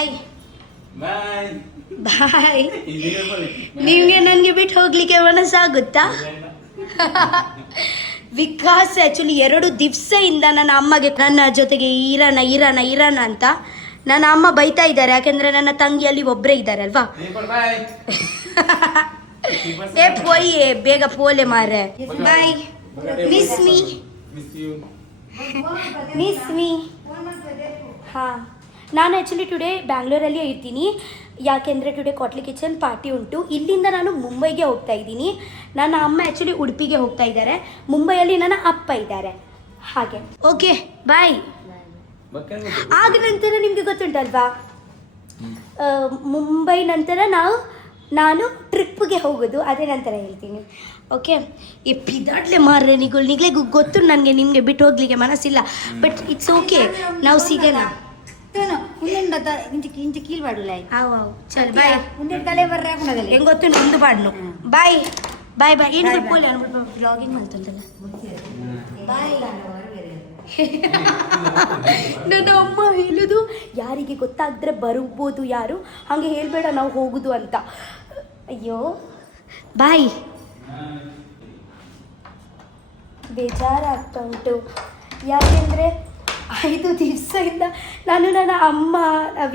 ಬಾಯ್. ನಿಮ್ಗೆ ನನ್ಗೆ ಬಿಟ್ಟು ಹೋಗ್ಲಿಕ್ಕೆ ಮನಸ್ಸಾಗುತ್ತಾ? ವಿಕಾಸ್ ಆಕ್ಚುಲಿ 2 ದಿವಸದಿಂದ ನನ್ನ ಅಮ್ಮಗೆ ನನ್ನ ಜೊತೆಗೆ ಇರೋಣ ಅಂತ ನನ್ನ ಅಮ್ಮ ಬೈತಾ ಇದ್ದಾರೆ. ಯಾಕೆಂದ್ರೆ ನನ್ನ ತಂಗಿಯಲ್ಲಿ ಒಬ್ಬರೇ ಇದ್ದಾರೆ ಅಲ್ವಾ. ಏ ಪೋಯಿ ಬೇಗ ಪೋಲೆ ಮಾರೆ. ಬಾಯ್. Miss me. ಹಾ, ನಾನು ಆ್ಯಕ್ಚುಲಿ ಟುಡೇ ಬ್ಯಾಂಗ್ಳೂರಲ್ಲೇ ಇರ್ತೀನಿ. ಯಾಕೆಂದರೆ ಟುಡೇ ಕಾಟ್ಲಿ ಕಿಚನ್ ಪಾರ್ಟಿ ಉಂಟು. ಇಲ್ಲಿಂದ ನಾನು ಮುಂಬೈಗೆ ಹೋಗ್ತಾ ಇದ್ದೀನಿ. ನನ್ನ ಅಮ್ಮ ಆ್ಯಕ್ಚುಲಿ ಉಡುಪಿಗೆ ಹೋಗ್ತಾ ಇದ್ದಾರೆ. ಮುಂಬೈಯಲ್ಲಿ ನನ್ನ ಅಪ್ಪ ಇದ್ದಾರೆ. ಹಾಗೆ ಓಕೆ ಬಾಯ್. ಆಗ ನಂತರ ನಿಮಗೆ ಗೊತ್ತುಂಟಲ್ವಾ, ಮುಂಬೈ ನಂತರ ನಾನು ಟ್ರಿಪ್ಗೆ ಹೋಗೋದು, ಅದೇ ನಂತರ ಹೇಳ್ತೀನಿ. ಓಕೆ, ಈ ಪಿದಾಡ್ಲೆ ಮಾರ್ರೆ ನಿಗ್ಲೆ ಗೊತ್ತು ನನಗೆ ನಿಮಗೆ ಬಿಟ್ಟು ಹೋಗ್ಲಿಕ್ಕೆ ಮನಸ್ಸಿಲ್ಲ. ಬಟ್ ಇಟ್ಸ್ ಓಕೆ, ನಾವು ಸಿಗೋಣ. ಇಂಚ ಕೀಲ್ ಬಾಡುಲ್ಲ ಅವು ಚಲ್ ಬಾಯ್. ಮುಂದೆ ತಲೆ ಬರ್ರೆ ಹೆಂಗೆ ಗೊತ್ತು ನಮ್ದು ಬಾಡ್ನು. ಬಾಯ್ ಬಾಯ್ ಬಾಯ್. ಏನು ಪೋಲೆ ಅನ್ಬಿಟ್ಟು ಬ್ಲಾಗಿಂಗ್ ಮಾಡ್ತಂತಲ್ಲ. ಬಾಯ್. ನನ್ನ ಅಮ್ಮ ಹೇಳುದು, ಯಾರಿಗೆ ಗೊತ್ತಾಗಿದ್ರೆ ಬರ್ಬೋದು ಯಾರು, ಹಾಗೆ ಹೇಳ್ಬೇಡ ನಾವು ಹೋಗುದು ಅಂತ. ಅಯ್ಯೋ ಬಾಯ್. ಬೇಜಾರಾಗ್ತಾ ಉಂಟು. ಯಾಕೆಂದರೆ 5 ದಿವಸದಿಂದ ನಾನು ನನ್ನ ಅಮ್ಮ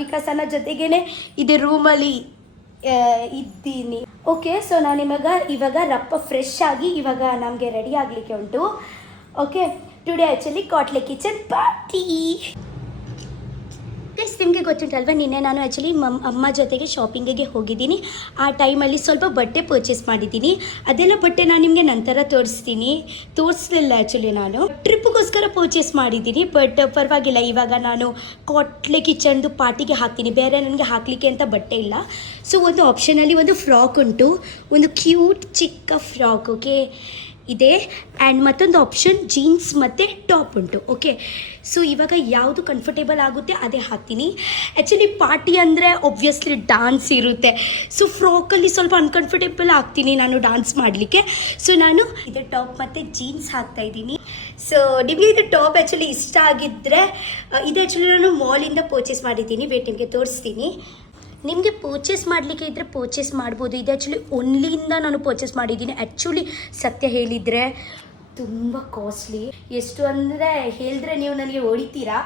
ವಿಕಾಸನ ಜೊತೆಗೇನೆ ಇದೇ ರೂಮಲ್ಲಿ ಇದ್ದೀನಿ. ಓಕೆ, ಸೊ ನಾನು ಇವಾಗ ರಪ್ಪ ಫ್ರೆಶ್ ಆಗಿ ಇವಾಗ ನಮಗೆ ರೆಡಿ ಆಗಲಿಕ್ಕೆ ಉಂಟು. ಓಕೆ, ಟುಡೇ ಆ್ಯಕ್ಚುಲಿ ಕಾಟ್ಲೆ ಕಿಚನ್ ಪಾರ್ಟಿ. ಗೈಸ್, ನಿಮಗೆ ಗೊತ್ತುಂಟಲ್ವ, ನಿನ್ನೆ ನಾನು ಆ್ಯಕ್ಚುಲಿ ಅಮ್ಮ ಜೊತೆಗೆ ಶಾಪಿಂಗಿಗೆ ಹೋಗಿದ್ದೀನಿ. ಆ ಟೈಮಲ್ಲಿ ಸ್ವಲ್ಪ ಬಟ್ಟೆ ಪರ್ಚೇಸ್ ಮಾಡಿದ್ದೀನಿ. ಅದೆಲ್ಲ ಬಟ್ಟೆ ನಾನು ನಿಮಗೆ ನಂತರ ತೋರಿಸಲಿಲ್ಲ. ಆ್ಯಕ್ಚುಲಿ ನಾನು ಟ್ರಿಪ್ಗೋಸ್ಕರ ಪರ್ಚೇಸ್ ಮಾಡಿದ್ದೀನಿ. ಬಟ್ ಪರವಾಗಿಲ್ಲ, ಇವಾಗ ನಾನು ಕಾಟ್ಲೆ ಕಿಚನ್ದು ಪಾರ್ಟಿಗೆ ಹಾಕ್ತೀನಿ. ಬೇರೆ ನನಗೆ ಹಾಕಲಿಕ್ಕೆ ಅಂತ ಬಟ್ಟೆ ಇಲ್ಲ. ಸೊ ಒಂದು ಆಪ್ಷನಲ್ಲಿ ಒಂದು ಫ್ರಾಕ್ ಉಂಟು, ಒಂದು ಕ್ಯೂಟ್ ಚಿಕ್ಕ ಫ್ರಾಕ್ ಓಕೆ ಇದೆ. ಆ್ಯಂಡ್ ಮತ್ತೊಂದು ಆಪ್ಷನ್ ಜೀನ್ಸ್ ಮತ್ತು ಟಾಪ್ ಉಂಟು. ಓಕೆ, ಸೊ ಇವಾಗ ಯಾವುದು ಕಂಫರ್ಟೇಬಲ್ ಆಗುತ್ತೆ ಅದೇ ಹಾಕ್ತೀನಿ. ಆ್ಯಕ್ಚುಲಿ ಪಾರ್ಟಿ ಅಂದರೆ ಒಬ್ವಿಯಸ್ಲಿ ಡಾನ್ಸ್ ಇರುತ್ತೆ. ಸೊ ಫ್ರಾಕಲ್ಲಿ ಸ್ವಲ್ಪ ಅನ್ಕಂಫರ್ಟೇಬಲ್ ಆಗ್ತೀನಿ ನಾನು ಡಾನ್ಸ್ ಮಾಡಲಿಕ್ಕೆ. ಸೊ ನಾನು ಇದು ಟಾಪ್ ಮತ್ತು ಜೀನ್ಸ್ ಹಾಕ್ತಾಯಿದ್ದೀನಿ. ಸೊ ನಿಮಗೆ ಇದು ಟಾಪ್ ಆ್ಯಕ್ಚುಲಿ ಇಷ್ಟ ಆಗಿದ್ದರೆ, ಇದು ಆ್ಯಕ್ಚುಲಿ ನಾನು ಮಾಲಿಂದ ಪರ್ಚೇಸ್ ಮಾಡಿದ್ದೀನಿ. ವೇಟ್ ನಿಮಗೆ ತೋರಿಸ್ತೀನಿ. ನಿಮಗೆ ಪರ್ಚೇಸ್ ಮಾಡಲಿಕ್ಕೆ ಇದ್ದರೆ ಪರ್ಚೇಸ್ ಮಾಡ್ಬೋದು. ಇದು ಆ್ಯಕ್ಚುಲಿ ಓನ್ಲಿಯಿಂದ ನಾನು ಪರ್ಚೇಸ್ ಮಾಡಿದ್ದೀನಿ. ಆ್ಯಕ್ಚುಲಿ ಸತ್ಯ ಹೇಳಿದರೆ ತುಂಬ ಕಾಸ್ಟ್ಲಿ. ಎಷ್ಟು ಅಂದರೆ ಹೇಳಿದ್ರೆ ನೀವು ನನಗೆ ಹೊಡಿತೀರಾ.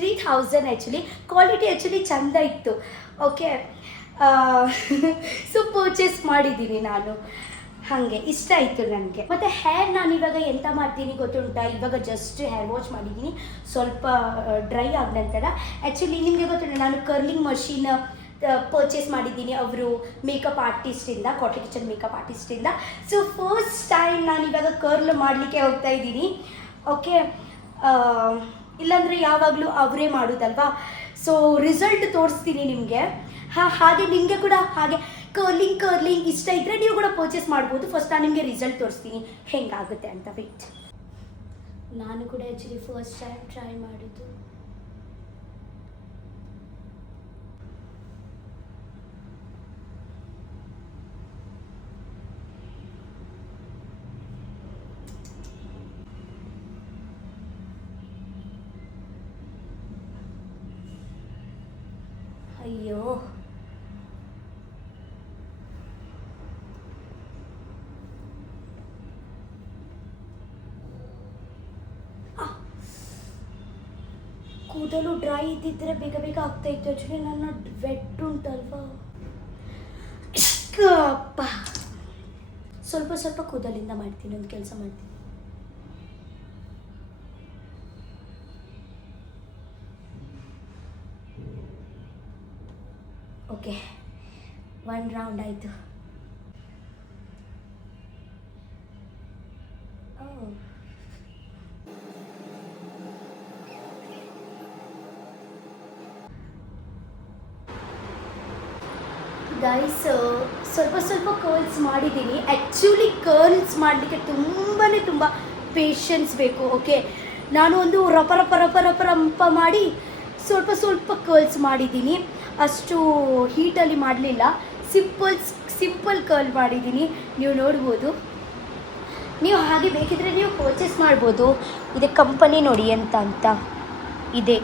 3000 ಆ್ಯಕ್ಚುಲಿ. ಕ್ವಾಲಿಟಿ ಆ್ಯಕ್ಚುಲಿ ಚೆಂದ ಇತ್ತು. ಓಕೆ, ಸೊ ಪರ್ಚೇಸ್ ಮಾಡಿದ್ದೀನಿ ನಾನು. ಹಾಗೆ ಇಷ್ಟ ಆಯಿತು ನನಗೆ. ಮತ್ತು ಹೇರ್ ನಾನು ಇವಾಗ ಎಂತ ಮಾಡ್ತೀನಿ ಗೊತ್ತುಂಟಾ, ಇವಾಗ ಜಸ್ಟ್ ಹೇರ್ ವಾಶ್ ಮಾಡಿದ್ದೀನಿ. ಸ್ವಲ್ಪ ಡ್ರೈ ಆದ ನಂತರ ಆ್ಯಕ್ಚುಲಿ ನಿಮಗೆ ಗೊತ್ತುಂಟ, ನಾನು ಕರ್ಲಿಂಗ್ ಮಷೀನ್ ಪರ್ಚೇಸ್ ಮಾಡಿದ್ದೀನಿ ಅವರು ಮೇಕಪ್ ಆರ್ಟಿಸ್ಟಿಂದ, ಕಾಟ್ಲೆ ಕಿಚನ್ ಮೇಕಪ್ ಆರ್ಟಿಸ್ಟಿಂದ. ಸೊ ಫಸ್ಟ್ ಟೈಮ್ ನಾನು ಇವಾಗ ಕರ್ಲ್ ಮಾಡಲಿಕ್ಕೆ ಹೋಗ್ತಾ ಇದ್ದೀನಿ. ಓಕೆ, ಇಲ್ಲಾಂದರೆ ಯಾವಾಗಲೂ ಅವರೇ ಮಾಡೋದಲ್ವಾ. ಸೊ ರಿಸಲ್ಟ್ ತೋರಿಸ್ತೀನಿ ನಿಮಗೆ. ಹಾಗೆ ನಿಮಗೆ ಕೂಡ ಹಾಗೆ ಕರ್ಲಿಂಗ್ ಇಷ್ಟ ಇದ್ದರೆ ನೀವು ಕೂಡ ಪರ್ಚೇಸ್ ಮಾಡ್ಬೋದು. ಫಸ್ಟ್ ನಾನು ನಿಮಗೆ ರಿಸಲ್ಟ್ ತೋರಿಸ್ತೀನಿ ಹೆಂಗಾಗುತ್ತೆ ಅಂತ. ವೇಟ್, ನಾನು ಕೂಡ ಆ್ಯಕ್ಚುಲಿ ಫಸ್ಟ್ ಟೈಮ್ ಟ್ರೈ ಮಾಡೋದು. ಅಯ್ಯೋ, ಕೂದಲು ಡ್ರೈ ಇದ್ದಿದ್ರೆ ಬೇಗ ಆಗ್ತಾ ಇತ್ತು. ಆ್ಯಕ್ಚುಲಿ ನನ್ನ ವೆಟ್ ಉಂಟಲ್ವಾ, ಅಪ್ಪ ಸ್ವಲ್ಪ ಕೂದಲಿಂದ ಮಾಡ್ತೀನಿ. ಒಂದು ಕೆಲಸ ಮಾಡ್ತೀನಿ. ಓಕೆ, 1 ರೌಂಡ್ ಆಯಿತು. ಗೈಸ್, ಸ್ವಲ್ಪ ಕರ್ಲ್ಸ್ ಮಾಡಿದ್ದೀನಿ. ಆ್ಯಕ್ಚುಲಿ ಕರ್ಲ್ಸ್ ಮಾಡಲಿಕ್ಕೆ ತುಂಬ ಪೇಷನ್ಸ್ ಬೇಕು. ಓಕೆ, ನಾನು ಒಂದು ರಪ ಮಾಡಿ ಸ್ವಲ್ಪ ಕರ್ಲ್ಸ್ ಮಾಡಿದ್ದೀನಿ. ಅಷ್ಟು ಹೀಟಲ್ಲಿ ಮಾಡಲಿಲ್ಲ. ಸಿಂಪಲ್ ಕರ್ಲ್ ಮಾಡಿದ್ದೀನಿ. ನೀವು ನೋಡ್ಬೋದು. ನೀವು ಹಾಗೆ ಬೇಕಿದ್ರೆ ನೀವು ಪರ್ಚೇಸ್ ಮಾಡ್ಬೋದು. ಇದೆ ಕಂಪನಿ ನೋಡಿ ಅಂತ ಇದೆ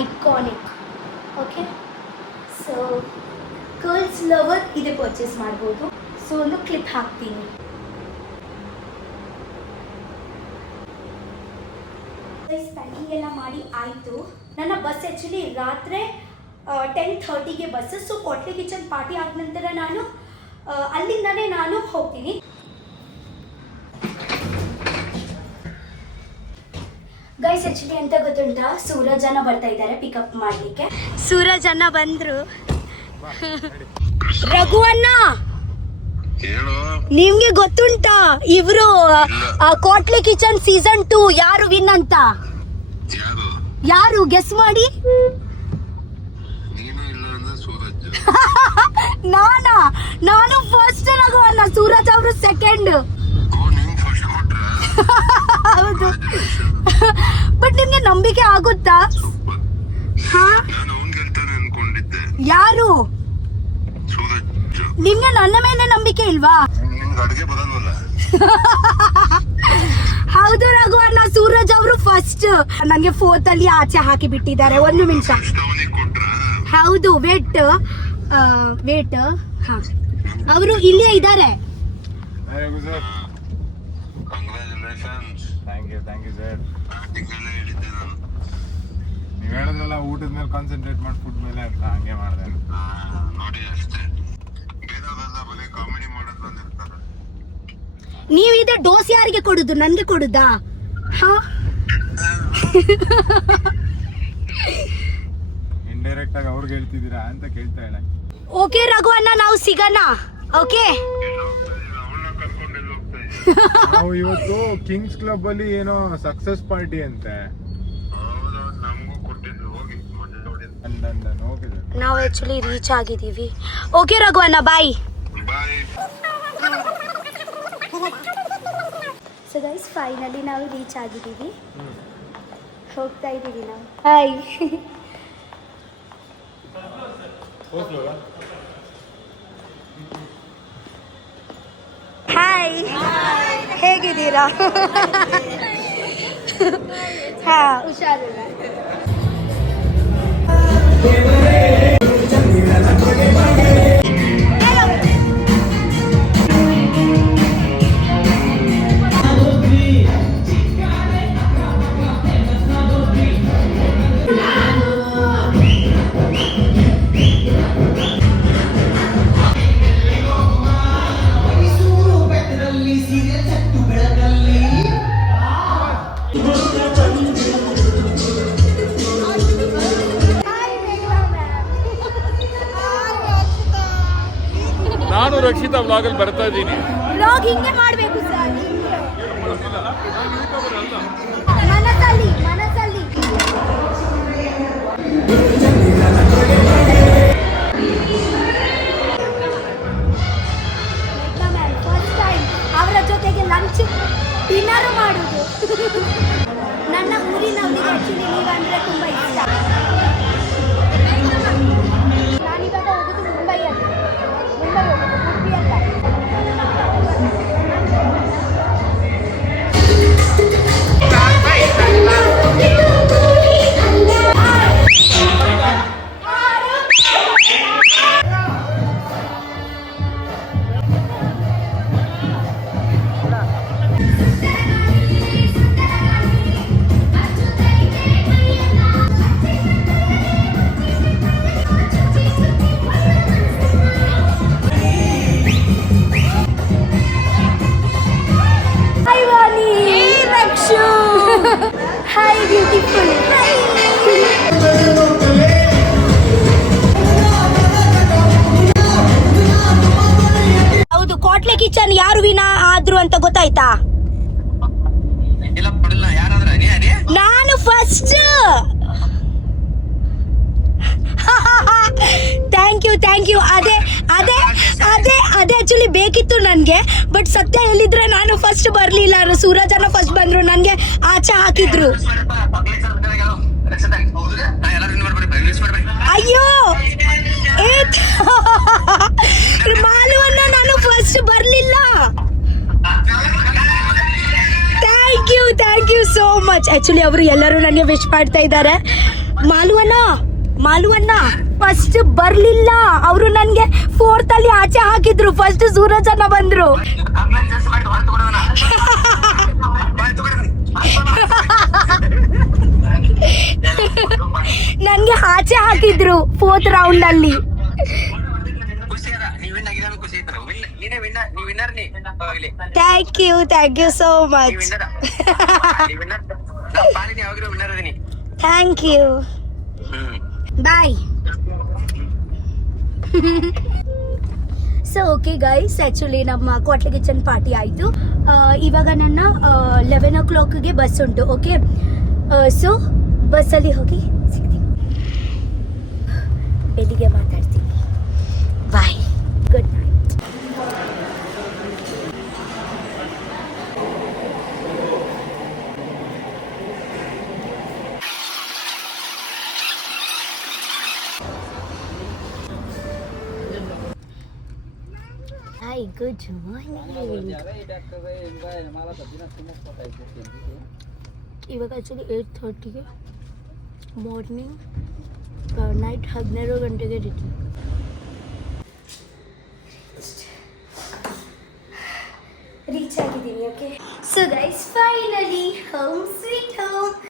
iconic. Okay, so girls lover ಇದೆ ಪರ್ಚೇಸ್ ಮಾಡ್ಬೋದು. ಸೊ ಒಂದು ಕ್ಲಿಪ್ ಹಾಕ್ತೀನಿ. ಪ್ಯಾಕಿಂಗ್ ಎಲ್ಲ ಮಾಡಿ ಆಯಿತು. ನನ್ನ ಬಸ್ ಆ್ಯಕ್ಚುಲಿ ರಾತ್ರಿ 10:30ಗೆ ಬಸ್. ಸೊ ಕಾಟ್ಲಿ ಕಿಚನ್ ಪಾರ್ಟಿ ಆದ ನಂತರ ನಾನು ಅಲ್ಲಿಂದನೇ ನಾನು ಹೋಗ್ತೀನಿ. ಗೈಸ್ ಆ್ಯಕ್ಚುಲಿ ಎಂತ ಗೊತ್ತುಂಟಾ, ಸೂರಜ್ ಅಣ್ಣ ಬರ್ತಾ ಇದ್ದಾರೆ ಪಿಕಪ್ ಮಾಡಲಿಕ್ಕೆ. ಸೂರಜ್ ಅಣ್ಣ ಬಂದರು. ರಘು ಅಣ್ಣ, ನಿಮ್ಗೆ ಗೊತ್ತುಂಟಾ ಇವರು ಕಾಟ್ಲಿ ಕಿಚನ್ ಸೀಸನ್ 2 ಯಾರು ವಿನ್ ಅಂತ? ಯಾರು ಗೆಸ್ ಮಾಡಿ? ನಾನು ಫಸ್ಟ್ ರಘು ಅಣ್ಣ, ಸೂರಜ್ ಅವರು ಸೆಕೆಂಡ್. ಹೌದು, ಬಟ್ ನಿಮ್ಗೆ ನಂಬಿಕೆ ಆಗುತ್ತಾ? ಯಾರು? ನಿಮ್ಗೆ ನನ್ನ ಮೇಲೆ ನಂಬಿಕೆ ಇಲ್ವಾ? ಹೌದು ರಘು ಅಣ್ಣ, ಸೂರಜ್ ಅವರು ಫಸ್ಟ್. ನನಗೆ 4th ಅಲ್ಲಿ ಆಚೆ ಹಾಕಿ ಬಿಟ್ಟಿದ್ದಾರೆ. 1 ನಿಮಿಷ. ಹೌದು, ವೇಟ್. ಹಾ, ಅವರು ಇಲ್ಲೇ ಇದ್ದಾರೆ. ನೀವು ಹೇಳಿದ್ರಲ್ಲ ಊಟದ ಮೇಲೆ ಕಾನ್ಸಂಟ್ರೇಟ್ ಮಾಡಿ ಫುಡ್ ಮೇಲೆ ಅಂತ, ಹಂಗೆ ಮಾಡಿದೆ ನೋಡಿ ಅಷ್ಟೇ. ಕಾಮಿಡಿ ಮಾಡೋದು ಬಂದಿರ್ತಾರೆ. ನೀವಿದೆ ಡೋಸ್ ಯಾರಿಗೆ ಕೊಡುದು? ನನ್ಗೆ ಕೊಡುದಾ? ಇಂಡೈರೆಕ್ಟ್ ಆಗಿ ಅವ್ರಿಗೆ ಹೇಳ್ತಿದ್ದೀರಾ ಅಂತ ಕೇಳ್ತಾ ಹೇಳ. ಓಕೆ ರಘು ಅಣ್ಣ, ನಾವು ಸಿಗೋಣ. ಓಕೆ, ನಾವು ಇವತ್ತು ಕಿಂಗ್ಸ್ ಕ್ಲಬ್ ಅಲ್ಲಿ ಏನೋ ಸಕ್ಸಸ್ ಪಾರ್ಟಿ ಅಂತೆ. ನಾವು ಆಕ್ಚುಲಿ ರೀಚ್ ಆಗಿದ್ದೀವಿ. ಓಕೆ ರಘು ಅಣ್ಣ, ಬಾಯ್. ಸೊ ಗೈಸ್, ಫೈನಲಿ ನಾವು ರೀಚ್ ಆಗಿದ್ದೀವಿ. ಹೋಗ್ತಾ ಇದ್ದೀವಿ ನಾವು. ಹಾಯ್. ಹಾಯ್, ಹೇಗಿದ್ದೀರಾ? ಹಾ, ಹುಷಾರಿಲ್ಲ. ನಾನು ರಕ್ಷಿತಾ ವ್ಲಾಗಲ್ಲಿ ಬರ್ತಾ ಇದ್ದೀನಿ. ವ್ಲಾಗ್ ಹಿಂಗೆ ಮಾಡಬೇಕು ಸರ್, ಮನಸ್ಸಲ್ಲಿ ಮನಸ್ಸಲ್ಲಿ. ಫಸ್ಟ್ ಟೈಮ್ ಅವರ ಜೊತೆಗೆ ಲಂಚ್ ಡಿನ್ನರ್ ಮಾಡುದು. ನನ್ನ ಊರಿನವರಿಗೆ ಆಕ್ಚುಲಿ ನೀವಂದ್ರೆ ತುಂಬಾ ಇಷ್ಟ. ನಾನಿವಾಗ ಹೋಗುದು ಮುಂಬೈಯಲ್ಲಿ. ಮುಂಬೈ ಹೋಗುದು, ಉಡುಪಿ ಅಲ್ಲ. Hi beautiful. ಹೌದು, ಕಾಟ್ಲಿ ಕಿಚನ್ ಯಾರು ವಿನ ಆದ್ರು ಅಂತ ಗೊತ್ತಾಯ್ತಾ? ನಾನು ಫಸ್ಟ್. Thank you. ಅದೇ ಆಕ್ಚುಲಿ ಬೇಕಿತ್ತು ನನಗೆ, ಬಟ್ ಸತ್ಯ ಹೇಳಿದ್ರೆ ನಾನು ಫಸ್ಟ್ ಬರಲಿಲ್ಲ. ಸೂರಜ್ ಅಣ್ಣ ಫಸ್ಟ್ ಬಂದ್ರು, ನನಗೆ ಆಚೆ ಹಾಕಿದ್ರು. ಅಯ್ಯೋ, ಮಾಲುವನ್ನ ನಾನು ಫಸ್ಟ್ ಬರಲಿಲ್ಲ. Thank you so much. Actually ಅವರು ಎಲ್ಲರೂ ನನಗೆ ವಿಶ್ ಮಾಡ್ತಾ ಇದ್ದಾರೆ. ಮಾಲುವನ್ನ ಮಾಲು ಅಣ್ಣ ಫಸ್ಟ್ ಬರ್ಲಿಲ್ಲ, ಅವರು ನನ್ಗೆ 4th ಅಲ್ಲಿ ಆಚೆ ಹಾಕಿದ್ರು. ಫಸ್ಟ್ ಸೂರಜ್ ಅಣ್ಣ ಬಂದ್ರು. ನನ್ಗೆ ಆಚೆ ಹಾಕಿದ್ರು 4th ರೌಂಡ್ ಅಲ್ಲಿ. Thank you so much. Thank you, bye. So okay guys, actually ನಮ್ಮ ಕ್ವಾಟ್ಲೆ ಕಿಚನ್ ಪಾರ್ಟಿ ಆಯಿತು. ಇವಾಗ ನನ್ನ 11 o'clockಗೆ ಬಸ್ ಉಂಟು. ಓಕೆ, ಸೊ ಬಸ್ಸಲ್ಲಿ ಹೋಗಿ ಸಿಗ್ತೀನಿ, ಬೆಳಿಗ್ಗೆ ಮಾತಾಡ್ತೀನಿ. Bye, good night. Hi, good morning. ಇವಾಗ ಆ್ಯಕ್ಚುಲಿ 8:30ಗೆ ಮಾರ್ನಿಂಗ್, ನೈಟ್ 12 ಗಂಟೆಗೆ ರೀಚ್ ಆಗಿದ್ದೀನಿ. Okay, so guys finally home sweet home.